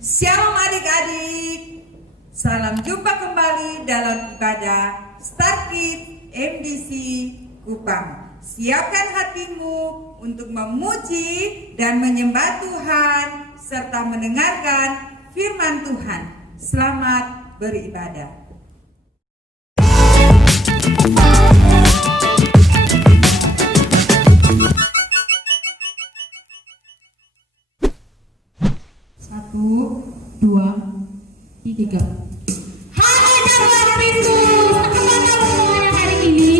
Shalom adik-adik, salam jumpa kembali dalam ibadah Star Kids MDC Kupang. Siapkan hatimu untuk memuji dan menyembah Tuhan serta mendengarkan firman Tuhan. Selamat beribadah. Satu, dua, tiga. Halo jagoan Kristus, apa kabar semuanya hari ini?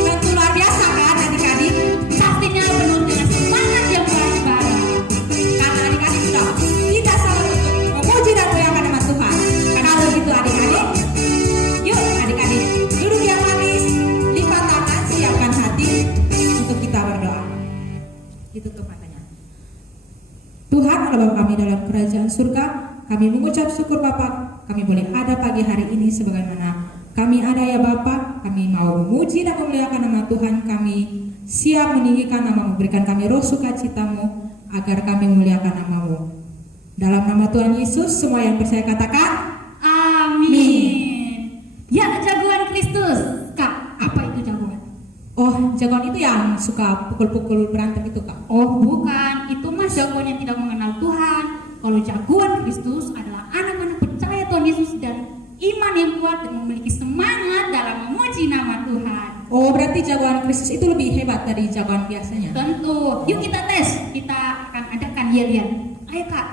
Tentu luar biasa kan adik-adik? Pastinya penuh dengan semangat yang baru-baru. Karena adik-adik sudah tidak salah untuk memuji dan memuliakan nama Tuhan. Kalau gitu adik-adik, yuk adik-adik duduk yang manis, lipat tangan, siapkan hati untuk kita berdoa. Ditutup matanya. Tuhan Allah kami dalam kerajaan surga, kami mengucap syukur Bapa, kami boleh ada pagi hari ini sebagaimana kami ada ya Bapa, kami mau memuji dan memuliakan nama Tuhan, kami siap meninggikan nama, memberikan kami roh sukacitamu agar kami memuliakan namamu. Dalam nama Tuhan Yesus, semua yang percaya katakan Amin. Ya jagoan Kristus, Kak, apa itu jagoan? oh, jagoan itu yang suka pukul-pukul berantem itu Kak. Oh bukan, itu mas jagoan yang tidak mengenal Tuhan. Kalau jagoan Kristus adalah anak-anak percaya Tuhan Yesus dan iman yang kuat dan memiliki semangat dalam memuji nama Tuhan. Oh, berarti jagoan Kristus itu lebih hebat dari jagoan biasanya. Tentu, yuk kita tes, kita akan adakan yel-yel. Ayo Kak.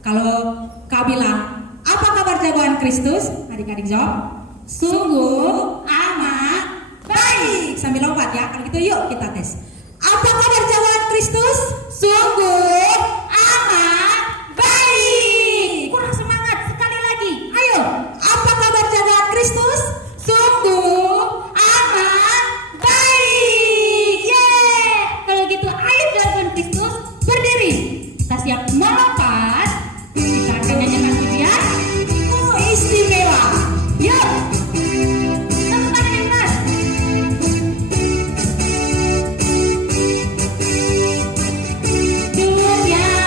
Kalau Kak bilang, apa kabar jagoan Kristus? Adik-adik jawab, sungguh amat baik. Sambil lompat ya, kalau gitu yuk kita tes. Apa kabar jagoan Kristus? Sungguh amat baik. Kurang semangat, sekali lagi. Ayo, apa kabar jagoan Kristus? Sungguh amat baik. Yeay, kalau gitu ayo jagoan Kristus berdiri. Kita siap melompat. Kita akan nyanyikan pujian. Oh, istimewa. Yuk, tepuk tangan yang keras. Dunia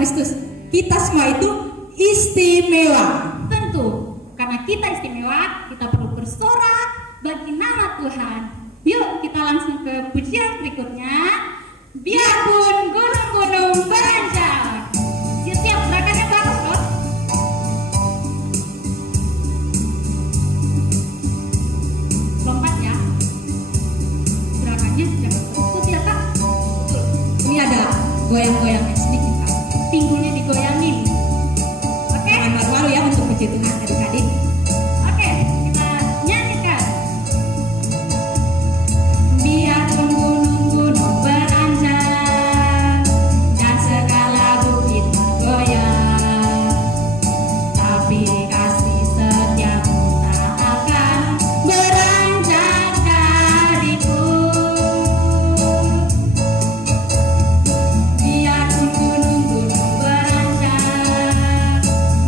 Kristus, kita semua itu istimewa. Tentu, karena kita istimewa, kita perlu bersorak bagi nama Tuhan. Yuk kita langsung ke pujian berikutnya. Biarpun gunung-gunung beranjak. Siap-siap, gerakannya bagus loh. Lompat ya. Gerakannya jangan terputus ya Kak. Betul. Ini ada goyang-goyangnya sedikit, Kak. Pinggulnya digoyangin. Oke? Jangan malu-malu ya untuk puji Tuhan adik-adik. Oke, kita nyanyikan. Biarpun gunung-gunung beranjak dan segala bukit bergoyang, tapi kasih setiamu tak akan beranjak dariku. Biarpun gunung-gunung beranjak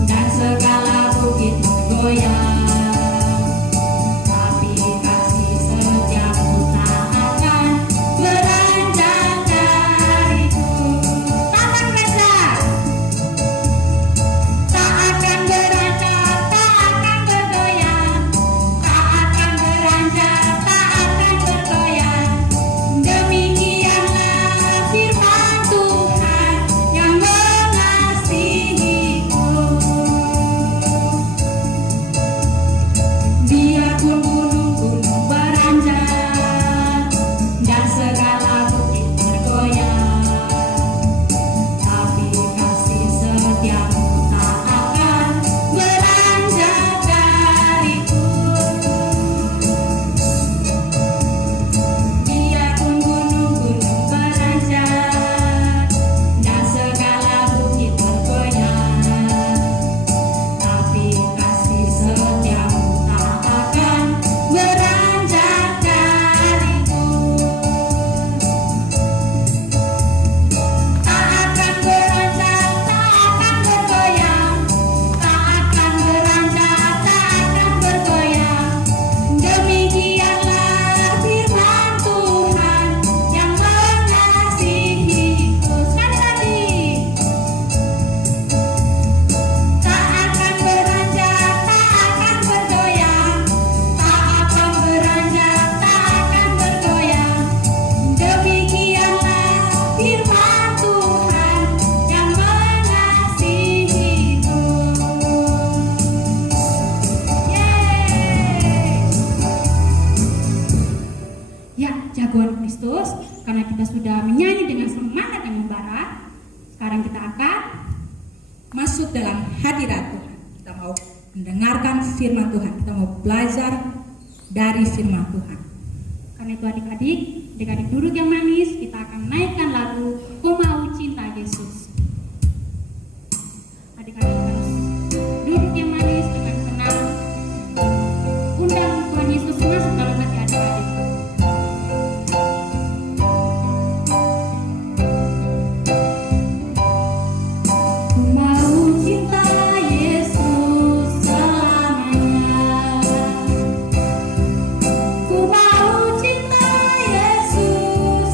dan segala bukit bergoyang, tapi kasih setiamu tak akan beranjak dariku. Tak akan beranjak, tak akan beranjak, tak akan bergoyang, tak akan beranjak, tak akan bergoyang. Demikianlah firman Tuhan yang mengasihiku. Biarpun gunung-gunung beranjak dan segala bukit bergoyang, tapi kasih setiamu tak akan beranjak dariku. Biarpun gunung-gunung beranjak dan segala bukit bergoyang, tapi kasih setiamu tak akan beranjak dariku. Tak akan beranjak, tak akan bergoyang, tak akan beranjak, tak akan bergoyang. Demikianlah firman Tuhan yang mengasihiku. Sekali lagi. Tak akan beranjak, tak akan bergoyang, tak akan beranjak, tak akan bergoyang. Demikianlah firman Tuhan yang mengasihiku. Yeay. Ya, jagoan Kristus, karena kita sudah menyanyi dengan semangat yang membara, sekarang kita akan Masuk dalam hadirat Tuhan. Kita mau mendengarkan firman Tuhan. Kita mau belajar dari firman Tuhan. Karena itu adik-adik duduk yang manis, kita akan naikkan lagu Ku Mau Cinta Yesus. Adik-adik harus duduk yang manis dengan tenang. Undang Tuhan Yesus masuk dalam hati adik-adik. Ku mau cinta Yesus selamanya. Ku mau cinta Yesus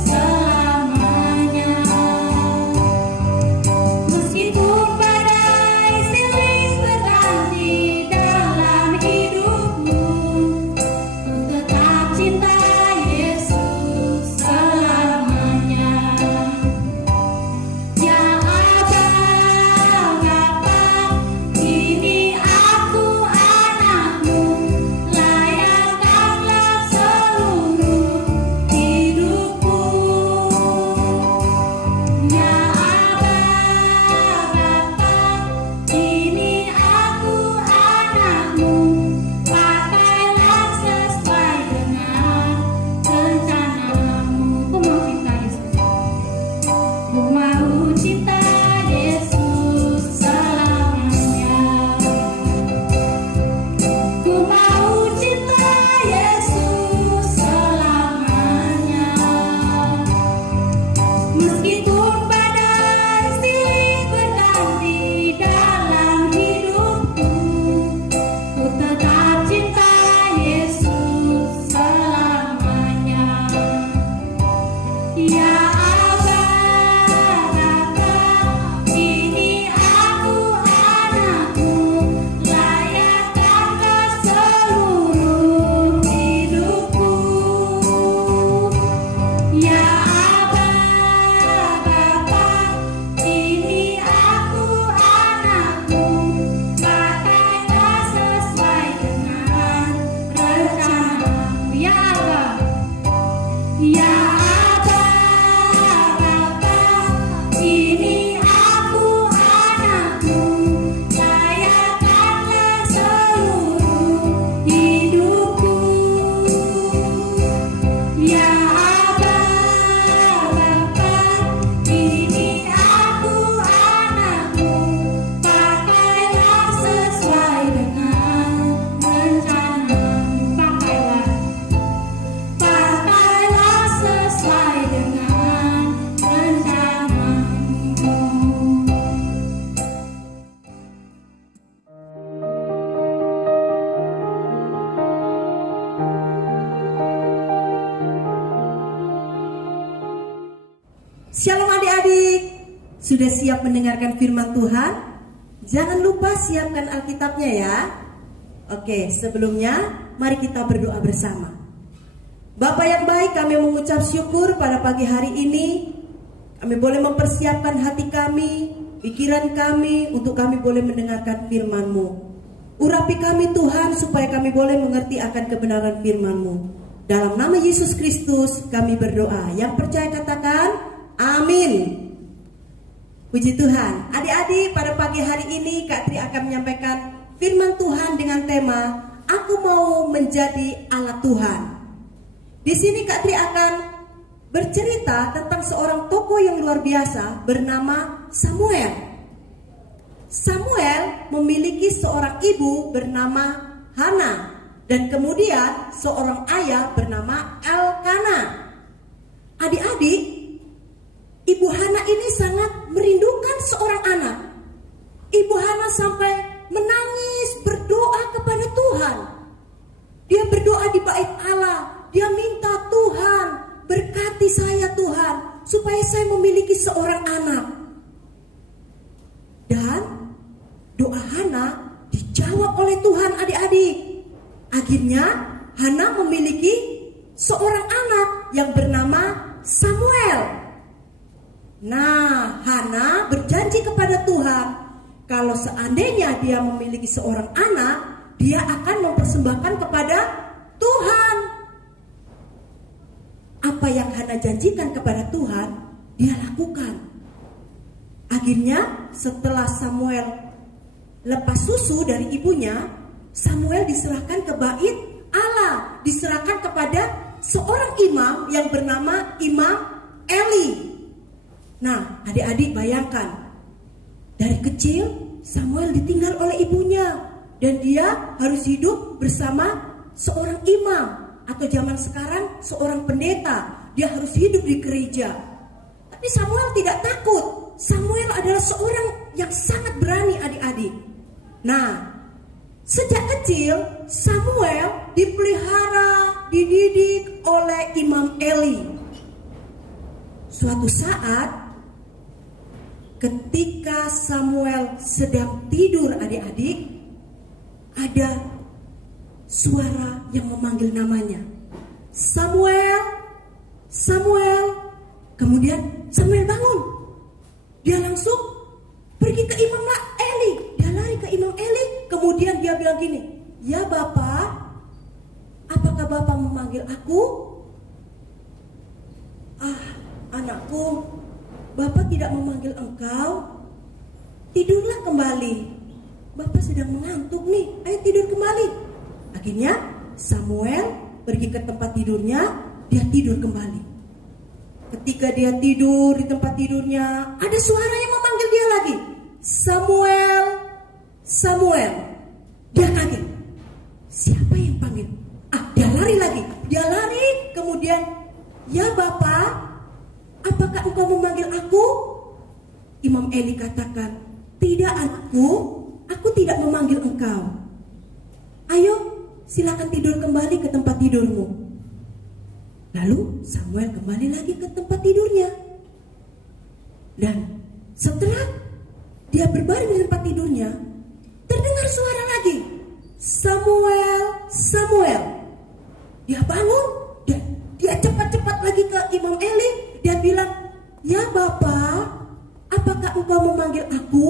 Shalom adik-adik, sudah siap mendengarkan firman Tuhan? Jangan lupa siapkan Alkitabnya ya. Oke, sebelumnya mari kita berdoa bersama. Bapa yang baik, kami mengucap syukur pada pagi hari ini. Kami boleh mempersiapkan hati kami, pikiran kami untuk kami boleh mendengarkan firman-Mu. Urapi kami Tuhan supaya kami boleh mengerti akan kebenaran firman-Mu. Dalam nama Yesus Kristus kami berdoa. Yang percaya katakan amin. Puji Tuhan. Adik-adik, pada pagi hari ini Kak Tri akan menyampaikan firman Tuhan dengan tema Aku mau menjadi alat Tuhan. Di sini Kak Tri akan bercerita tentang seorang tokoh yang luar biasa bernama Samuel. Samuel memiliki seorang ibu bernama Hana dan kemudian seorang ayah bernama Elkana. Adik-adik, Ibu Hana ini sangat merindukan seorang anak. Ibu Hana sampai menangis berdoa kepada Tuhan. Dia berdoa di bait Allah. Dia minta Tuhan, berkati saya Tuhan, supaya saya memiliki seorang anak. Dan doa Hana dijawab oleh Tuhan adik-adik. Akhirnya Hana memiliki seorang anak yang bernama Samuel. Nah, Hana berjanji kepada Tuhan, kalau seandainya dia memiliki seorang anak, dia akan mempersembahkan kepada Tuhan. Apa yang Hana janjikan kepada Tuhan, dia lakukan. Akhirnya setelah Samuel lepas susu dari ibunya, Samuel diserahkan ke bait Allah, diserahkan kepada seorang imam yang bernama Imam Eli. Nah, adik-adik bayangkan, dari kecil Samuel ditinggal oleh ibunya dan dia harus hidup bersama seorang imam atau zaman sekarang seorang pendeta. Dia harus hidup di gereja. Tapi Samuel tidak takut. Samuel adalah seorang yang sangat berani adik-adik. Nah, sejak kecil Samuel dipelihara, dididik oleh Imam Eli. Suatu saat ketika Samuel sedang tidur adik-adik, ada suara yang memanggil namanya. Samuel, Samuel. Kemudian Samuel bangun. Dia langsung pergi ke Imam Eli. Dia lari ke Imam Eli. Kemudian dia bilang gini, "Ya Bapak, apakah Bapak memanggil aku?" "Anakku, Bapak tidak memanggil engkau. Tidurlah kembali. Bapak sedang mengantuk nih. Ayo tidur kembali." Akhirnya Samuel pergi ke tempat tidurnya. Dia tidur kembali. Ketika dia tidur di tempat tidurnya, ada suara yang memanggil dia lagi. "Samuel, Samuel." Dia kaget. Siapa yang panggil? Dia lari lagi. Dia lari. Kemudian, "Ya Bapak, apakah engkau memanggil aku?" Imam Eli katakan, "Tidak anakku, aku tidak memanggil engkau. Ayo, silakan tidur kembali ke tempat tidurmu." Lalu Samuel kembali lagi ke tempat tidurnya. Dan setelah dia berbaring di tempat tidurnya, terdengar suara lagi, "Samuel, Samuel." Dia bangun dan dia cepat-cepat lagi ke Imam Eli. Dia bilang, "Ya Bapak, apakah engkau memanggil aku?"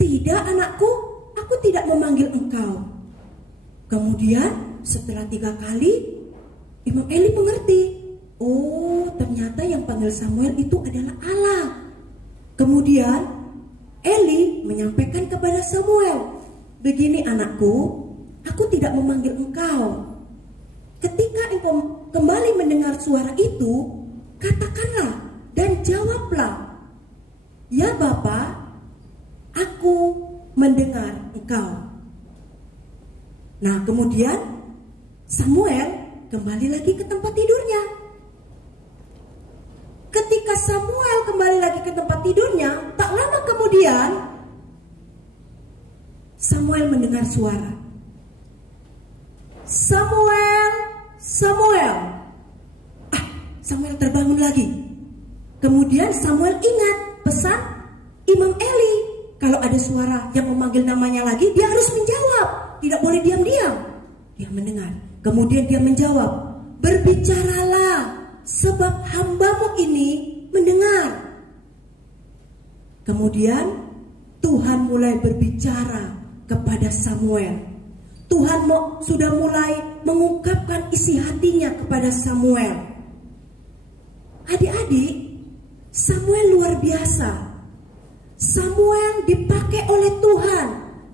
"Tidak anakku, aku tidak memanggil engkau." Kemudian setelah 3 kali, Imam Eli mengerti. Oh, ternyata yang panggil Samuel itu adalah Allah. Kemudian Eli menyampaikan kepada Samuel, "Begini anakku, aku tidak memanggil engkau. Ketika engkau kembali mendengar suara itu, katakanlah dan jawablah, 'Ya Bapak, aku mendengar engkau.'" Nah, kemudian Samuel kembali lagi ke tempat tidurnya. Ketika Samuel kembali lagi ke tempat tidurnya, tak lama kemudian Samuel mendengar suara, "Samuel, Samuel." Samuel terbangun lagi. Kemudian Samuel ingat pesan Imam Eli. Kalau ada suara yang memanggil namanya lagi, dia harus menjawab. Tidak boleh diam-diam. Dia mendengar. Kemudian dia menjawab, berbicaralah, sebab hambamu ini mendengar. Kemudian Tuhan mulai berbicara kepada Samuel. Tuhan sudah mulai mengungkapkan isi hatinya kepada Samuel. Adik-adik, Samuel luar biasa. Samuel dipakai oleh Tuhan.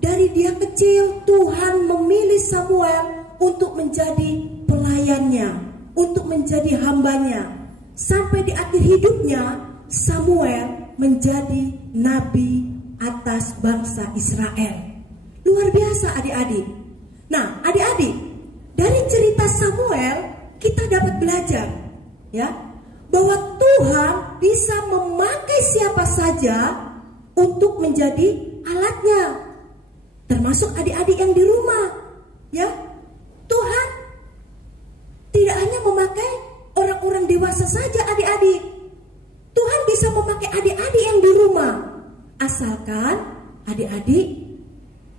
Dari dia kecil, Tuhan memilih Samuel untuk menjadi pelayannya, untuk menjadi hambanya. Sampai di akhir hidupnya, Samuel menjadi nabi atas bangsa Israel. Luar biasa adik-adik. Nah, adik-adik, dari cerita Samuel kita dapat belajar, ya, bahwa Tuhan bisa memakai siapa saja untuk menjadi alatnya, termasuk adik-adik yang di rumah, ya. Tuhan tidak hanya memakai orang-orang dewasa saja adik-adik. Tuhan bisa memakai adik-adik yang di rumah, asalkan adik-adik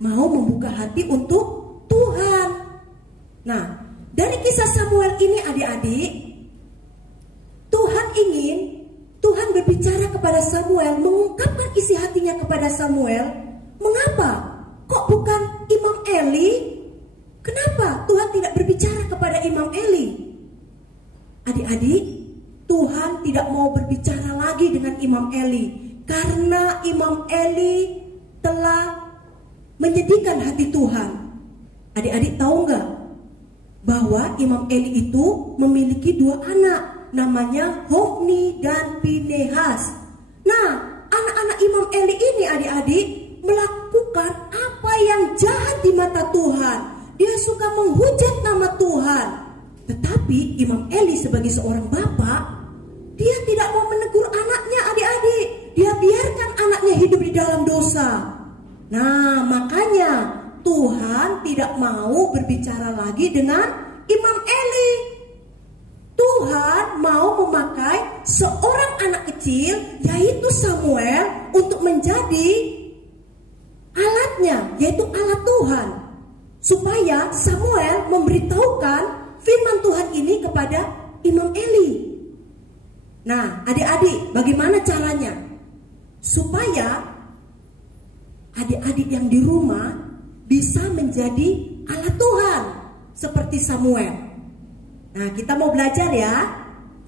mau membuka hati untuk Tuhan. Nah, dari kisah Samuel ini adik-adik, Tuhan berbicara kepada Samuel, mengungkapkan isi hatinya kepada Samuel. Mengapa? Kok bukan Imam Eli? Kenapa Tuhan tidak berbicara kepada Imam Eli? Adik-adik, Tuhan tidak mau berbicara lagi dengan Imam Eli, karena Imam Eli telah menyedihkan hati Tuhan. Adik-adik tahu nggak bahwa Imam Eli itu memiliki 2 anak, namanya Hofni dan Pinehas. Nah, anak-anak Imam Eli ini adik-adik melakukan apa yang jahat di mata Tuhan. Dia suka menghujat nama Tuhan. Tetapi Imam Eli sebagai seorang bapak, dia tidak mau menegur anaknya adik-adik. Dia biarkan anaknya hidup di dalam dosa. Nah, makanya Tuhan tidak mau berbicara lagi dengan Imam Eli. Tuhan mau memakai seorang anak kecil, yaitu Samuel, untuk menjadi alatnya, yaitu alat Tuhan, supaya Samuel memberitahukan firman Tuhan ini kepada Imam Eli. Nah, adik-adik, bagaimana caranya supaya adik-adik yang di rumah bisa menjadi alat Tuhan seperti Samuel? Nah, kita mau belajar ya.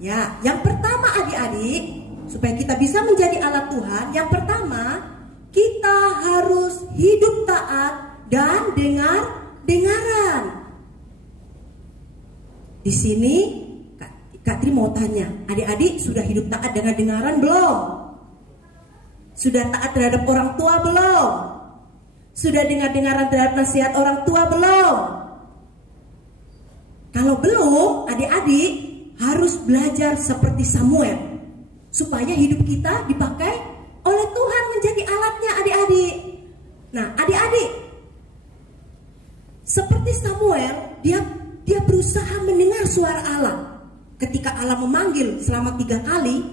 Ya, yang pertama adik-adik, supaya kita bisa menjadi alat Tuhan, yang pertama kita harus hidup taat dan dengaran. Di sini Kak Tri mau tanya, adik-adik sudah hidup taat dengan dengaran belum? Sudah taat terhadap orang tua belum? Sudah dengar-dengaran terhadap nasihat orang tua belum? Kalau belum, adik-adik harus belajar seperti Samuel, supaya hidup kita dipakai oleh Tuhan menjadi alatnya adik-adik. Nah, adik-adik, seperti Samuel, dia berusaha mendengar suara Allah. Ketika Allah memanggil selama 3 kali,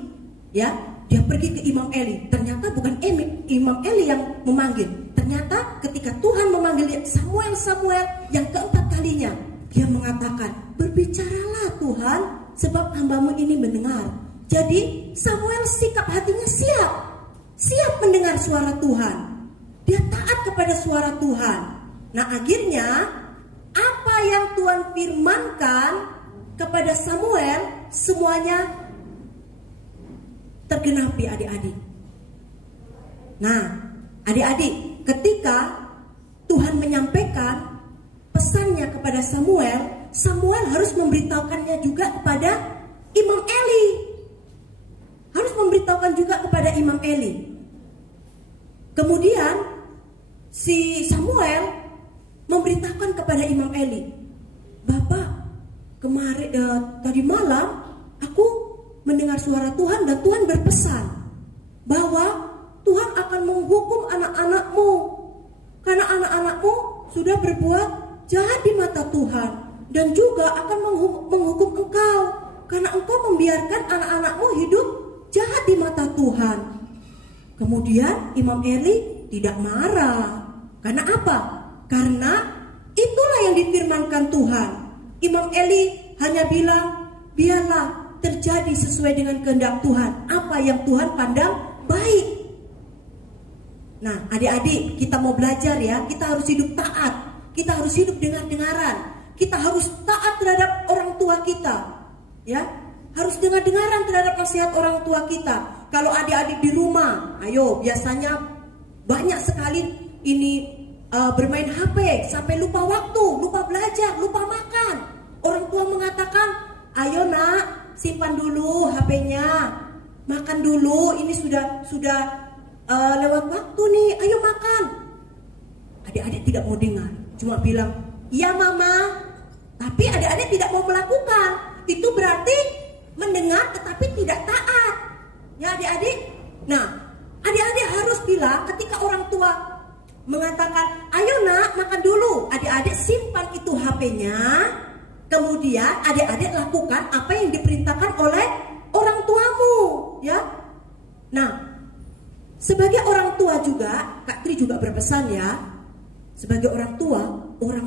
ya, dia pergi ke Imam Eli. Ternyata bukan Imam Eli yang memanggil. Ternyata ketika Tuhan memanggil Samuel yang keempat kalinya, dia mengatakan, berbicaralah Tuhan, sebab hambamu ini mendengar. Jadi Samuel sikap hatinya siap mendengar suara Tuhan. Dia taat kepada suara Tuhan. Nah, akhirnya apa yang Tuhan firmankan kepada Samuel semuanya tergenapi adik-adik. Nah, adik-adik, ketika Tuhan menyampaikan pesannya kepada Samuel harus memberitahukannya juga kepada Imam Eli. Harus memberitahukan juga kepada Imam Eli. Kemudian si Samuel memberitahukan kepada Imam Eli, Bapak, tadi malam aku mendengar suara Tuhan dan Tuhan berpesan bahwa Tuhan akan menghukum anak-anakmu karena anak-anakmu sudah berbuat jahat di mata Tuhan dan juga akan menghukum engkau. Karena engkau membiarkan anak-anakmu hidup jahat di mata Tuhan. Kemudian Imam Eli tidak marah. Karena apa? Karena itulah yang difirmankan Tuhan. Imam Eli hanya bilang, biarlah terjadi sesuai dengan kehendak Tuhan. Apa yang Tuhan pandang baik. Nah, adik-adik, kita mau belajar ya, kita harus hidup taat. Kita harus hidup dengar-dengaran. Kita harus taat terhadap orang tua kita. Ya, harus dengar-dengaran terhadap nasihat orang tua kita. Kalau adik-adik di rumah, ayo, biasanya banyak sekali ini bermain HP sampai lupa waktu, lupa belajar, lupa makan. Orang tua mengatakan, ayo nak, simpan dulu HP-nya, makan dulu, ini sudah lewat waktu nih, ayo makan. Adik-adik tidak mau dengar, cuma bilang, iya mama. Tapi adik-adik tidak mau melakukan. Itu berarti mendengar tetapi tidak taat. Ya adik-adik. Nah, adik-adik harus bilang ketika orang tua mengatakan, ayo nak makan dulu, adik-adik simpan itu HP-nya. Kemudian adik-adik lakukan apa yang diperintahkan oleh orang tuamu, ya. Nah, sebagai orang tua juga, Kak Tri juga berpesan ya. Sebagai orang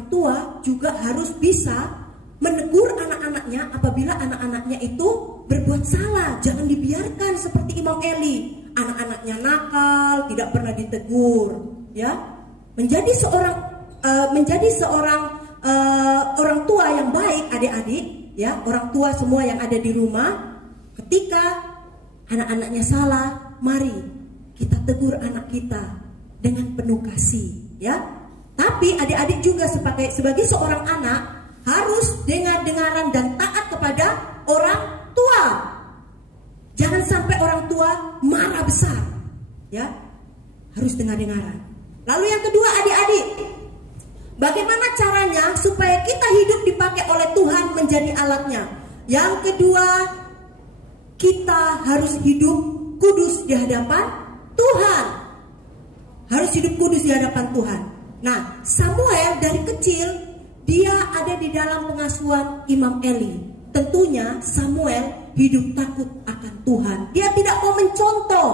tua juga harus bisa menegur anak-anaknya apabila anak-anaknya itu berbuat salah. Jangan dibiarkan seperti Imam Eli, anak-anaknya nakal, tidak pernah ditegur, ya. Menjadi seorang orang tua yang baik, adik-adik, ya, orang tua semua yang ada di rumah, ketika anak-anaknya salah, mari kita tegur anak kita dengan penuh kasih, ya. Tapi adik-adik juga sebagai seorang anak harus dengar-dengaran dan taat kepada orang tua. Jangan sampai orang tua marah besar, ya. Harus dengar-dengaran. Lalu yang kedua, adik-adik, bagaimana caranya supaya kita hidup dipakai oleh Tuhan menjadi alatnya? Yang kedua, kita harus hidup kudus di hadapan Tuhan. Harus hidup kudus di hadapan Tuhan. Nah, Samuel dari kecil dia ada di dalam pengasuhan Imam Eli. Tentunya Samuel hidup takut akan Tuhan. Dia tidak mau mencontoh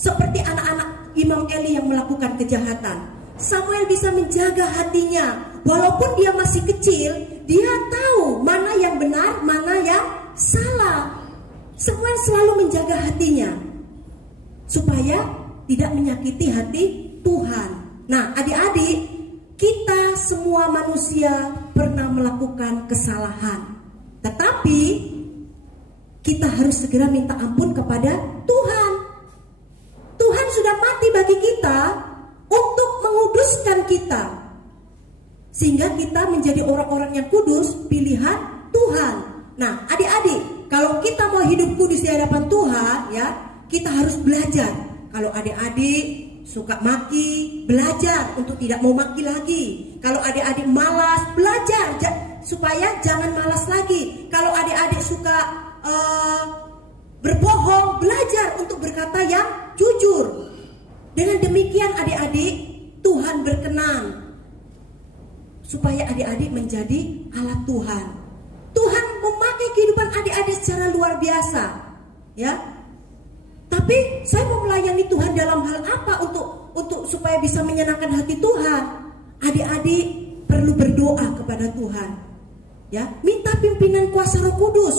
seperti anak-anak Imam Eli yang melakukan kejahatan. Samuel bisa menjaga hatinya. Walaupun dia masih kecil, dia tahu mana yang benar, mana yang salah. Samuel selalu menjaga hatinya supaya tidak menyakiti hati Tuhan. Nah, adik-adik, kita semua manusia pernah melakukan kesalahan. Tetapi kita harus segera minta ampun kepada Tuhan. Tuhan sudah mati bagi kita untuk menguduskan kita, sehingga kita menjadi orang-orang yang kudus, pilihan Tuhan. Nah, adik-adik, kalau kita mau hidup kudus di hadapan Tuhan, ya, kita harus belajar. Kalau adik-adik suka maki, belajar untuk tidak mau maki lagi. Kalau adik-adik malas, belajar supaya jangan malas lagi. Kalau adik-adik suka berbohong, belajar untuk berkata yang jujur. Dengan demikian adik-adik, Tuhan berkenan supaya adik-adik menjadi alat Tuhan. Tuhan memakai kehidupan adik-adik secara luar biasa, ya. Tapi saya mau melayani Tuhan dalam hal apa untuk supaya bisa menyenangkan hati Tuhan? Adik-adik perlu berdoa kepada Tuhan, ya. Minta pimpinan kuasa Roh Kudus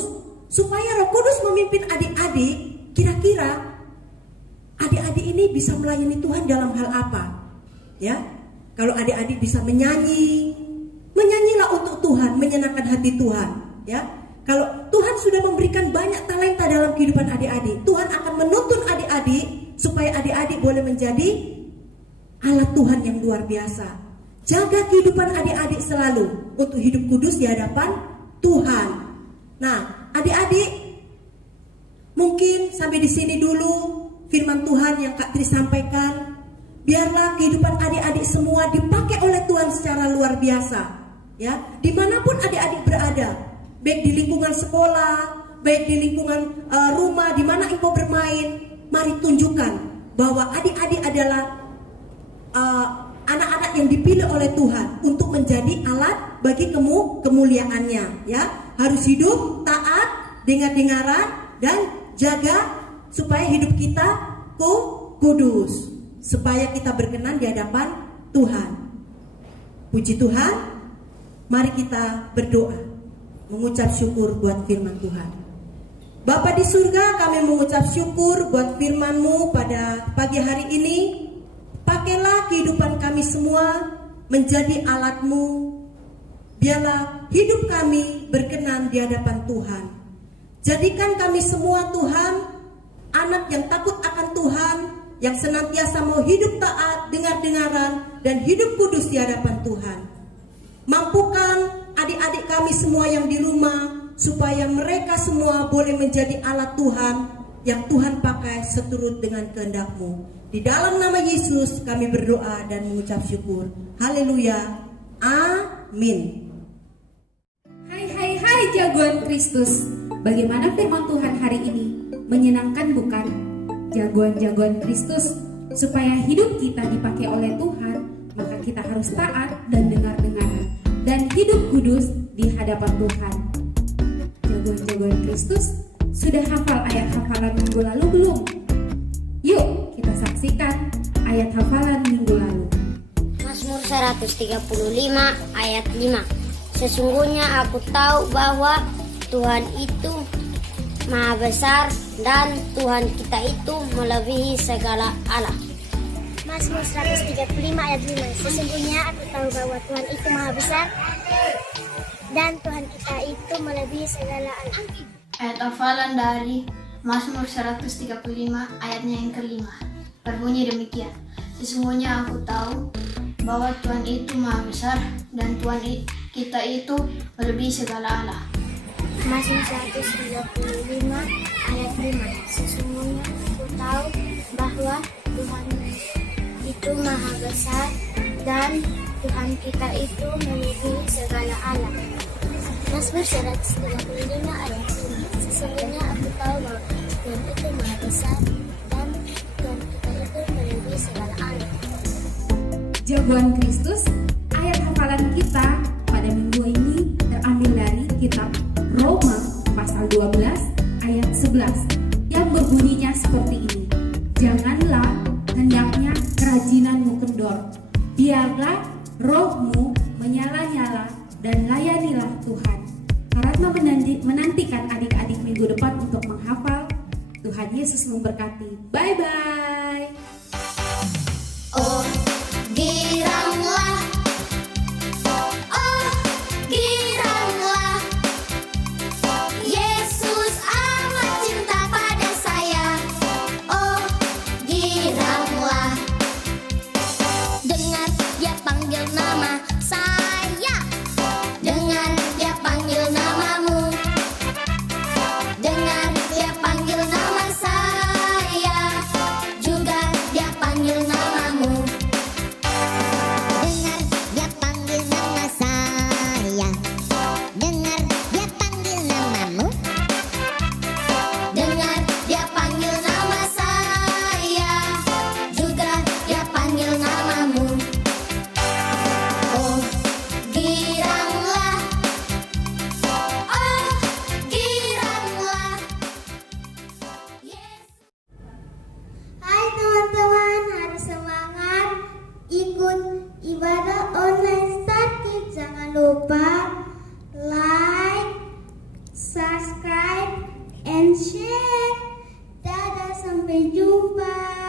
supaya Roh Kudus memimpin adik-adik. Kira-kira adik-adik ini bisa melayani Tuhan dalam hal apa? Ya, kalau adik-adik bisa menyanyi, menyanyilah untuk Tuhan, menyenangkan hati Tuhan, ya. Kalau Tuhan sudah memberikan banyak talenta dalam kehidupan adik-adik, Tuhan akan menuntun adik-adik supaya adik-adik boleh menjadi alat Tuhan yang luar biasa. Jaga kehidupan adik-adik selalu untuk hidup kudus di hadapan Tuhan. Nah, adik-adik, mungkin sampai di sini dulu firman Tuhan yang Kak Tri sampaikan. Biarlah kehidupan adik-adik semua dipakai oleh Tuhan secara luar biasa, ya. Dimanapun adik-adik berada, baik di lingkungan sekolah, baik di lingkungan rumah, di mana engkau bermain, mari tunjukkan bahwa adik-adik adalah anak-anak yang dipilih oleh Tuhan untuk menjadi alat bagi kemuliaannya, ya. Harus hidup taat, dengar-dengaran, dan jaga supaya hidup kita kudus, supaya kita berkenan di hadapan Tuhan. Puji Tuhan, mari kita berdoa, mengucap syukur buat firman Tuhan. Bapa di surga, kami mengucap syukur buat firman-Mu pada pagi hari ini. Pakailah kehidupan kami semua menjadi alat-Mu. Biarlah hidup kami berkenan di hadapan Tuhan. Jadikan kami semua Tuhan, anak yang takut akan Tuhan, yang senantiasa mau hidup taat, dengar-dengaran, dan hidup kudus di hadapan Tuhan. Mampukan adik-adik kami semua yang di rumah, supaya mereka semua boleh menjadi alat Tuhan yang Tuhan pakai seturut dengan kehendak-Mu. Di dalam nama Yesus kami berdoa dan mengucap syukur. Haleluya. Amin. Hai jagoan Kristus. Bagaimana firman Tuhan hari ini? Menyenangkan bukan? Jagoan-jagoan Kristus, supaya hidup kita dipakai oleh Tuhan, maka kita harus taat dan dengar-dengaran dan hidup kudus di hadapan Tuhan. Jagoan-jagoan Kristus, sudah hafal ayat hafalan minggu lalu belum? Yuk kita saksikan ayat hafalan minggu lalu. Mazmur 135 ayat 5. Sesungguhnya aku tahu bahwa Tuhan itu Maha besar dan Tuhan kita itu melebihi segala Allah. Mazmur 135 ayat 5. Sesungguhnya aku tahu bahwa Tuhan itu Maha besar dan Tuhan kita itu melebihi segala Allah. Ayat hafalan dari Mazmur 135 ayatnya yang kelima. Berbunyi demikian. Sesungguhnya aku tahu bahwa Tuhan itu Maha besar dan Tuhan kita itu melebihi segala Allah. Mazmur 135 ayat 5. Sesungguhnya aku tahu bahwa Tuhan itu Maha besar dan Tuhan kita itu melebihi segala Allah. Mazmur 135 ayat 5. Sesungguhnya aku tahu bahwa Tuhan itu Maha besar dan Tuhan kita itu melebihi segala Allah. Jagoan Kristus, ayat hafalan kita pada minggu ini terambil dari kitab Roma pasal 12 ayat 11 yang berbunyinya seperti ini. Janganlah hendaknya kerajinanmu kendor, biarlah rohmu menyala-nyala dan layanilah Tuhan. Karena menantikan adik-adik minggu depan untuk menghafal. Tuhan Yesus memberkati. Bye-bye. Oh, giranglah. Oh, giranglah. Yesus amat cinta pada saya. Oh, giranglah. Dengar dia panggil nama saya. Dengar dia panggil namamu. Dengar dia panggil nama saya. Juga dia panggil namamu. Dengar dia panggil nama saya. Dengar dia panggil namamu. Dengar dia panggil nama saya. Juga dia panggil namamu. Oh, giranglah. Oh, giranglah. Yes. Hai teman-teman, harus semangat ikut ibadah online Starkid. Jangan lupa like, subscribe, and share. Dadah, sampai jumpa.